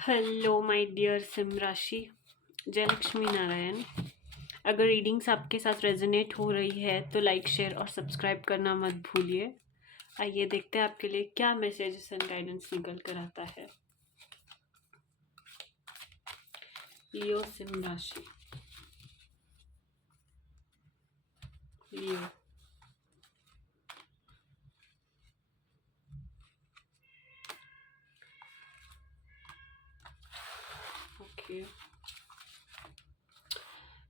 Hello my dear SIM राशि, जय लक्ष्मी नारायण। अगर रीडिंग्स आपके साथ रेजोनेट हो रही है तो लाइक शेयर और सब्सक्राइब करना मत भूलिए। आइए देखते हैं आपके लिए क्या मैसेजेस एंड गाइडेंस निकल कर आता है। लियो सिम राशि, लियो। ओके,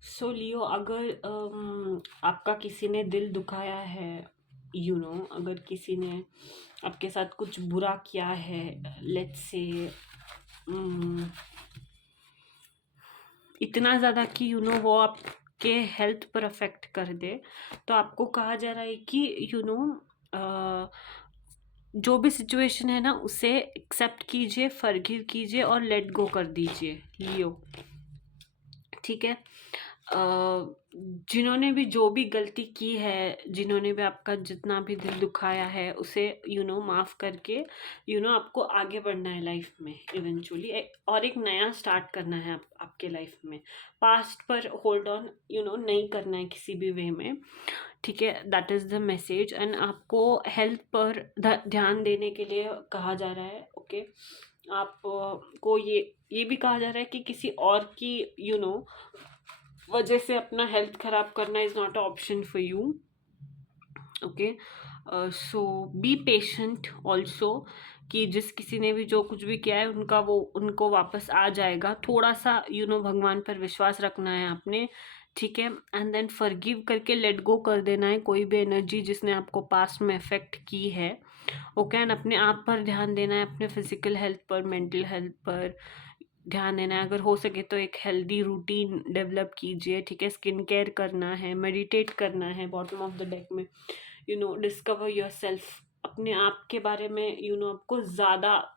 सो लियो, अगर आपका किसी ने दिल दुखाया है, अगर किसी ने आपके साथ कुछ बुरा किया है, लेट्स से इतना ज़्यादा कि वो आपके हेल्थ पर अफेक्ट कर दे, तो आपको कहा जा रहा है कि जो भी सिचुएशन है ना, उसे एक्सेप्ट कीजिए, फॉरगिव कीजिए और लेट गो कर दीजिए लियो। ठीक है। जिन्होंने भी जो भी गलती की है, जिन्होंने भी आपका जितना भी दिल दुखाया है, उसे माफ़ करके आपको आगे बढ़ना है लाइफ में इवेंचुअली, और एक नया स्टार्ट करना है आपके लाइफ में। पास्ट पर होल्ड ऑन नहीं करना है किसी भी वे में। ठीक है, that is the message. And आपको हेल्थ पर ध्यान देने के लिए कहा जा रहा है। ओके, आप को ये भी कहा जा रहा है कि किसी और की वजह से अपना हेल्थ खराब करना is not a option for you. Okay, so be patient also, कि जिस किसी ने भी जो कुछ भी किया है उनको वापस आ जाएगा। थोड़ा सा भगवान पर विश्वास रखना है आपने। ठीक है, एंड देन फॉरगिव करके लेट गो कर देना है कोई भी एनर्जी जिसने आपको पास्ट में अफेक्ट की है। ओके, एंड अपने आप पर ध्यान देना है, अपने फिजिकल हेल्थ पर, मेंटल हेल्थ पर ध्यान देना है। अगर हो सके तो एक हेल्दी रूटीन डेवलप कीजिए। ठीक है, स्किन केयर करना है, मेडिटेट करना है। बॉटम ऑफ द डेक में डिस्कवर योर सेल्फ, अपने आप के बारे में आपको ज़्यादा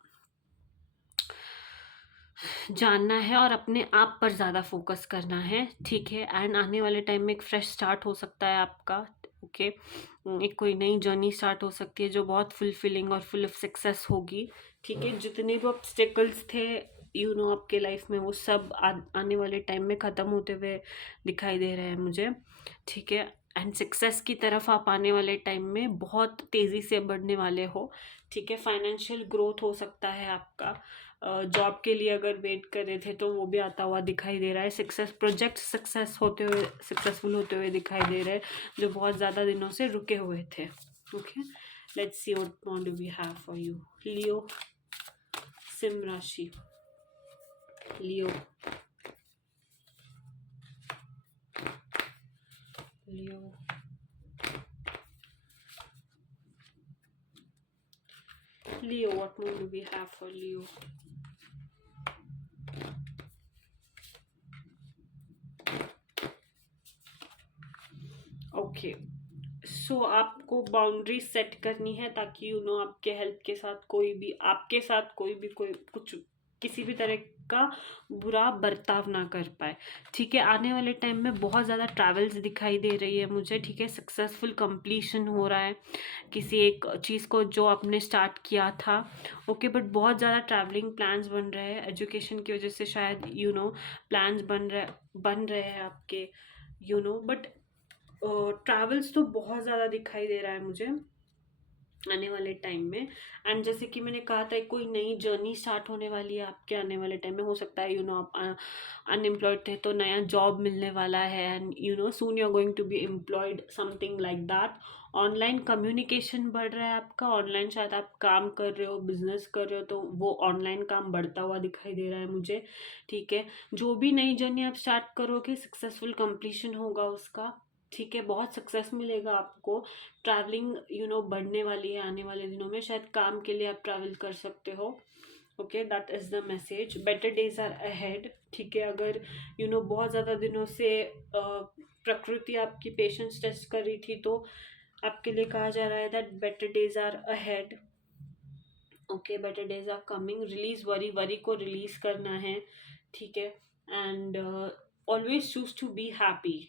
जानना है और अपने आप पर ज़्यादा फोकस करना है। ठीक है, एंड आने वाले टाइम में एक फ्रेश स्टार्ट हो सकता है आपका। ओके, एक कोई नई जर्नी स्टार्ट हो सकती है जो बहुत फुलफिलिंग और फुल ऑफ सक्सेस होगी। ठीक है, जितने भी ऑब्स्टेकल्स थे आपके लाइफ में, वो सब आने वाले टाइम में ख़त्म होते हुए दिखाई दे रहे हैं मुझे। ठीक है, एंड सक्सेस की तरफ आप आने वाले टाइम में बहुत तेज़ी से बढ़ने वाले हो। ठीक है, फाइनेंशियल ग्रोथ हो सकता है आपका। जॉब के लिए अगर वेट कर रहे थे तो वो भी आता हुआ दिखाई दे रहा है। सक्सेसफुल होते हुए दिखाई दे रहे हैं, जो बहुत ज़्यादा दिनों से रुके हुए थे। Okay, let's see what do we have for you Leo सिम राशि। Leo, Leo, Leo, what more do we have for Leo. Okay, so आपको बाउंड्री सेट करनी है ताकि आपके हेल्थ के साथ कोई कुछ किसी भी तरह का बुरा बर्ताव ना कर पाए। ठीक है, आने वाले टाइम में बहुत ज़्यादा ट्रैवल्स दिखाई दे रही है मुझे। ठीक है, सक्सेसफुल कंप्लीशन हो रहा है किसी एक चीज़ को जो आपने स्टार्ट किया था। ओके, बट बहुत ज़्यादा ट्रैवलिंग प्लान्स बन रहे हैं, एजुकेशन की वजह से शायद प्लान्स बन रहे हैं आपके बट ट्रैवल्स तो बहुत ज़्यादा दिखाई दे रहा है मुझे आने वाले टाइम में। एंड जैसे कि मैंने कहा था, कोई नई जर्नी स्टार्ट होने वाली है आपके आने वाले टाइम में। हो सकता है आप अनएम्प्लॉयड थे तो नया जॉब मिलने वाला है, and soon you are going to be employed, something like that. Online communication बढ़ रहा है आपका। ऑनलाइन शायद आप काम कर रहे हो, बिजनेस कर रहे हो, तो वो ऑनलाइन काम बढ़ता हुआ दिखाई दे रहा है मुझे। ठीक है, जो भी नई जर्नी आप स्टार्ट करोगे, सक्सेसफुल कंप्लीशन होगा उसका। ठीक है, बहुत सक्सेस मिलेगा आपको। ट्रैवलिंग बढ़ने वाली है आने वाले दिनों में। शायद काम के लिए आप ट्रैवल कर सकते हो। Okay, that is the message. Better days are ahead. ठीक है, अगर बहुत ज़्यादा दिनों से प्रकृति आपकी पेशेंस टेस्ट कर रही थी, तो आपके लिए कहा जा रहा है that better days are ahead. Okay, better days are coming. Release worry को रिलीज करना है। ठीक है, and always choose to be happy.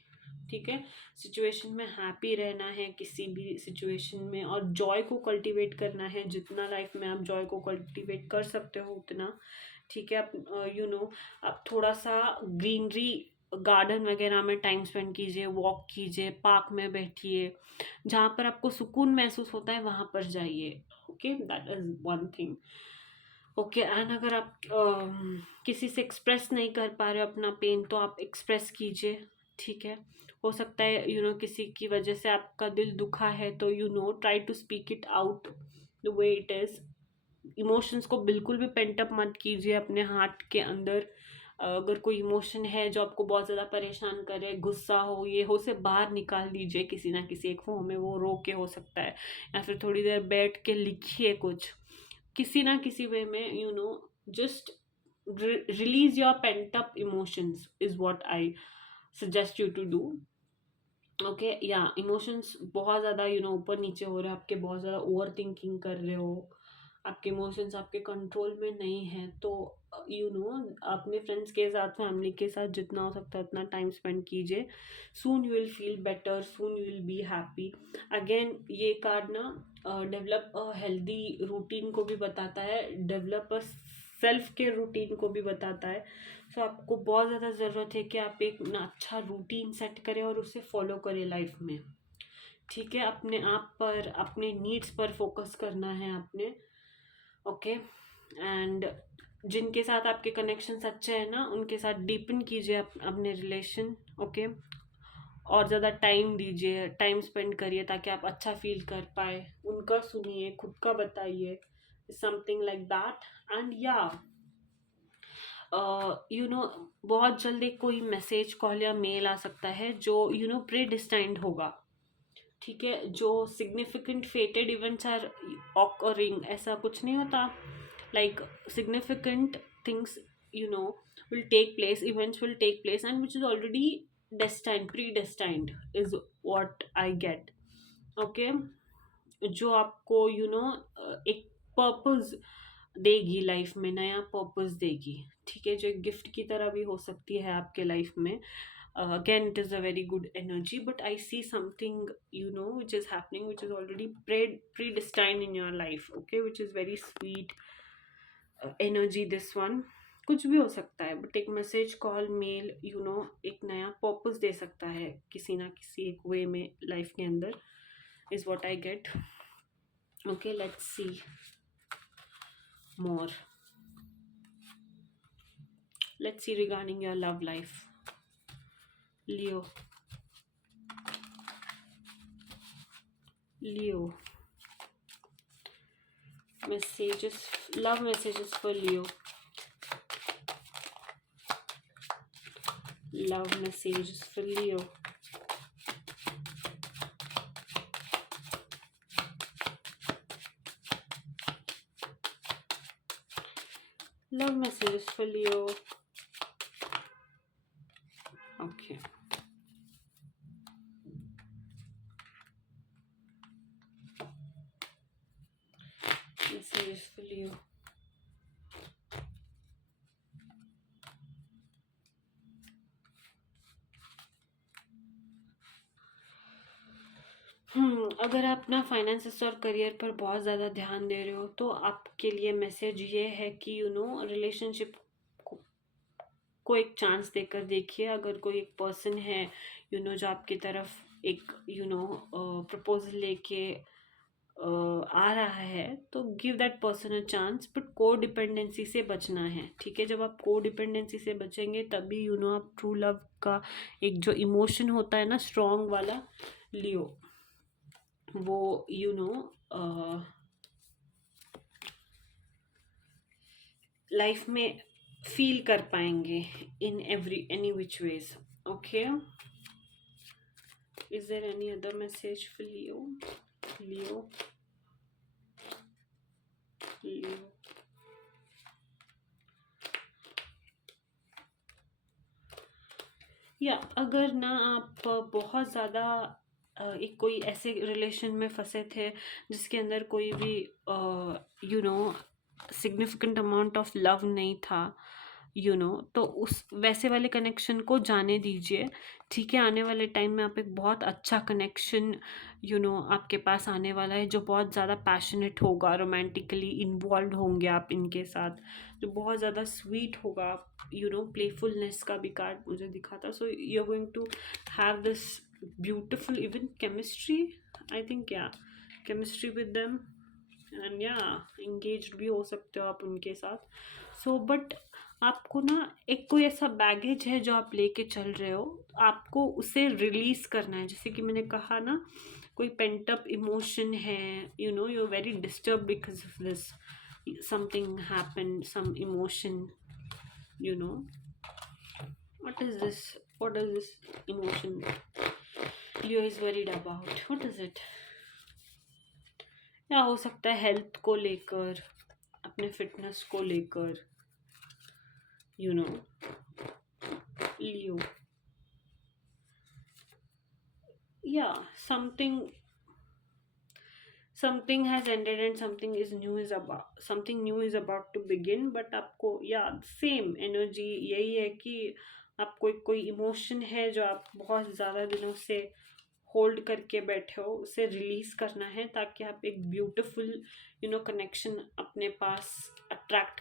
ठीक है, सिचुएशन में हैप्पी रहना है किसी भी सिचुएशन में, और जॉय को कल्टीवेट करना है। जितना लाइफ में आप जॉय को कल्टीवेट कर सकते हो उतना। ठीक है, आप आप थोड़ा सा ग्रीनरी गार्डन वगैरह में टाइम स्पेंड कीजिए, वॉक कीजिए, पार्क में बैठिए, जहाँ पर आपको सुकून महसूस होता है वहाँ पर जाइए। Okay, that is one thing. Okay, and अगर आप किसी से एक्सप्रेस नहीं कर पा रहे हो अपना पेन, तो आप एक्सप्रेस कीजिए। ठीक है, हो सकता है किसी की वजह से आपका दिल दुखा है, तो try to speak it out the way it is. Emotions को बिल्कुल भी पेंट अप मत कीजिए अपने हार्ट के अंदर। अगर कोई इमोशन है जो आपको बहुत ज़्यादा परेशान करे, गुस्सा हो, ये हो, उसे बाहर निकाल दीजिए किसी ना किसी एक फॉर्म में। वो रो के हो सकता है, या फिर थोड़ी देर बैठ के लिखिए कुछ, किसी ना किसी वे में, just release your pent up emotions is what I suggest you to do. Okay, या इमोशंस बहुत ज़्यादा ऊपर नीचे हो रहे हैं आपके, बहुत ज़्यादा ओवर थिंकिंग कर रहे हो, आपके इमोशंस आपके कंट्रोल में नहीं है, तो अपने फ्रेंड्स के साथ, फैमिली के साथ जितना हो सकता है उतना टाइम स्पेंड कीजिए। Soon you will feel better, soon you will be happy. Again, ये कार्ड ना डेवलप अ हेल्दी रूटीन को भी बताता है, develop a self care routine को भी बताता है। सो आपको बहुत ज़्यादा ज़रूरत है कि आप एक ना अच्छा रूटीन सेट करें और उसे फॉलो करें लाइफ में। ठीक है, अपने आप पर, अपने नीड्स पर फोकस करना है आपने। ओके, एंड जिनके साथ आपके कनेक्शन अच्छे हैं ना, उनके साथ डीपन कीजिए अपने रिलेशन। ओके, और ज़्यादा टाइम दीजिए, टाइम स्पेंड करिए, ताकि आप अच्छा फील कर पाए। उनका सुनिए, खुद का बताइए, समथिंग लाइक दैट। एंड या बहुत जल्दी कोई मैसेज, कॉल या मेल आ सकता है जो प्री डिस्टाइंड होगा। ठीक है, जो significant fated events are occurring, ऐसा कुछ नहीं होता। Like significant things will take place, events will take place, and which is already destined, predestined is what I get. Okay, जो आपको एक पर्पस देगी लाइफ में, नया पर्पस देगी। ठीक है, जो एक गिफ्ट की तरह भी हो सकती है आपके लाइफ में। Again, it is a very good energy, but I see something which is happening, which is already predestined in your life. Okay, which is very sweet energy, this one। कुछ भी हो सकता है, बट एक message, call, mail एक नया purpose दे सकता है किसी ना किसी एक वे में लाइफ के अंदर, is what I get. Okay, let's C more. Let's see regarding your love life, Leo. Messages, love messages for Leo. Love messages for Leo. Love messages for Leo. Okay. Messages for Leo. अगर आप अपना finances और career पर बहुत ज़्यादा ध्यान दे रहे हो, तो आपके लिए मैसेज ये है कि रिलेशनशिप को एक चांस देकर देखिए। अगर कोई एक पर्सन है जो आपकी तरफ एक प्रपोजल लेके आ रहा है, तो give that person a chance, but को डिपेंडेंसी से बचना है। ठीक है, जब आप को डिपेंडेंसी से बचेंगे तभी आप ट्रू लव का एक जो इमोशन होता है ना, स्ट्रॉन्ग वाला, लियो, वो लाइफ में फील कर पाएंगे in any which ways. Okay, is there any other message for Leo? Leo, या अगर ना आप बहुत ज़्यादा एक कोई ऐसे रिलेशन में फंसे थे जिसके अंदर कोई भी सिग्निफिकेंट अमाउंट ऑफ लव नहीं था, तो उस वैसे वाले कनेक्शन को जाने दीजिए, ठीक है। आने वाले टाइम में आप एक बहुत अच्छा कनेक्शन आपके पास आने वाला है, जो बहुत ज़्यादा पैशनेट होगा, रोमांटिकली इन्वॉल्व होंगे आप इनके साथ, जो बहुत ज़्यादा स्वीट होगा। प्लेफुलनेस का भी कार्ड मुझे दिखा था। So you are going to have this beautiful even chemistry, I think, या केमिस्ट्री विद देम, एंड या इंगेज्ड भी हो सकते हो आप उनके साथ। सो बट आपको ना एक कोई ऐसा बैगेज है जो आप लेके चल रहे हो, आपको उसे रिलीज करना है। जैसे कि मैंने कहा ना, कोई पेंट अप इमोशन है, you are very disturb because of this, something happen, some emotion, you know what is this emotion Leo is worried about? What is it? या हो सकता है हेल्थ को लेकर, अपने फिटनेस को लेकर, लियो, या something has ended and something new is about to begin, but आपको या सेम एनर्जी यही है कि आपको कोई इमोशन है जो आप बहुत ज़्यादा दिनों से होल्ड करके बैठे हो, उसे रिलीज करना है, ताकि आप एक ब्यूटीफुल कनेक्शन आपके पास अट्रैक्ट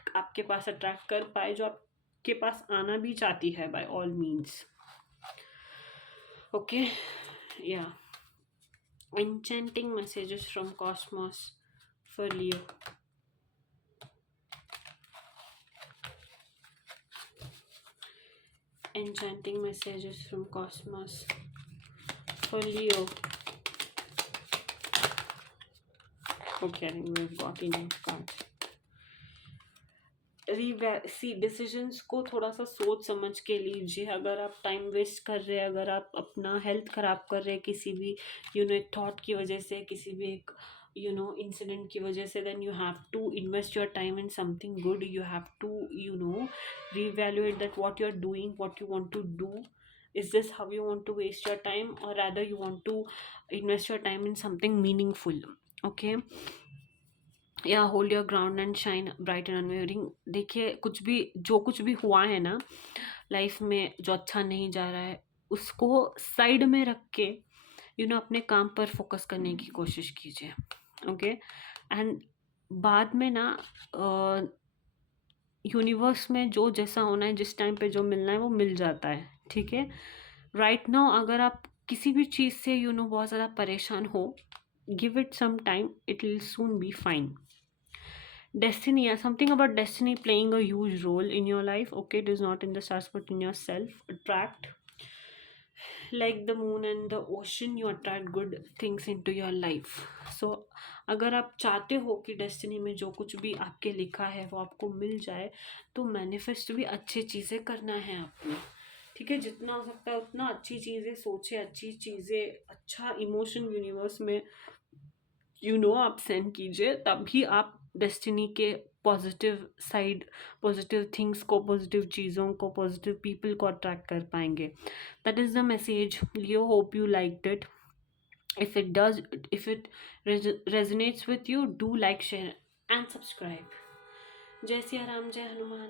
कर पाए, जो आपके पास आना भी चाहती है बाय ऑल मीन्स। ओके, या enchanting messages from cosmos for Leo. Enchanting messages from cosmos for Leo. Okay, I think we've got enough cards. Decisions को थोड़ा सा सोच समझ के लीजिए। अगर आप टाइम वेस्ट कर रहे हैं, अगर आप अपना हेल्थ ख़राब कर रहे हैं किसी भी एक थॉट की वजह से, किसी भी एक इंसिडेंट की वजह से, then you have to invest your time in something good. You have to reevaluate that what you're doing, what you want to do. Is this how you want to waste your time, or rather you want to invest your time in something meaningful? Okay, या hold your ground and shine bright and unwearying. देखिए, कुछ भी हुआ है ना life में जो अच्छा नहीं जा रहा है, उसको साइड में रख के अपने काम पर फोकस करने की कोशिश कीजिए। ओके, एंड बाद में ना यूनिवर्स में जो जैसा होना है, जिस टाइम पे जो मिलना है वो मिल जाता है, ठीक है। राइट नाउ अगर आप किसी भी चीज़ से बहुत ज़्यादा परेशान हो, give it some time, it will soon be fine. Destiny, yeah, something about destiny playing a huge role in your life. Okay, it is not in the stars but in yourself. Attract, like the moon and the ocean, you attract good things into your life. So अगर आप चाहते हो कि destiny में जो कुछ भी आपके लिखा है वो आपको मिल जाए, तो मैनिफेस्ट भी अच्छी चीज़ें करना है आपने, ठीक है। जितना हो सकता है उतना अच्छी चीज़ें सोचे, अच्छी चीज़ें, अच्छा इमोशन यूनिवर्स में आप सेंड कीजिए, तभी आप डेस्टिनी के पॉजिटिव साइड, पॉजिटिव थिंग्स को, पॉजिटिव चीज़ों को, पॉजिटिव पीपल को अट्रैक्ट कर पाएंगे। That is the message Leo, hope you liked it. if it resonates with you, do like, share and subscribe. जय सिया राम, जय हनुमान।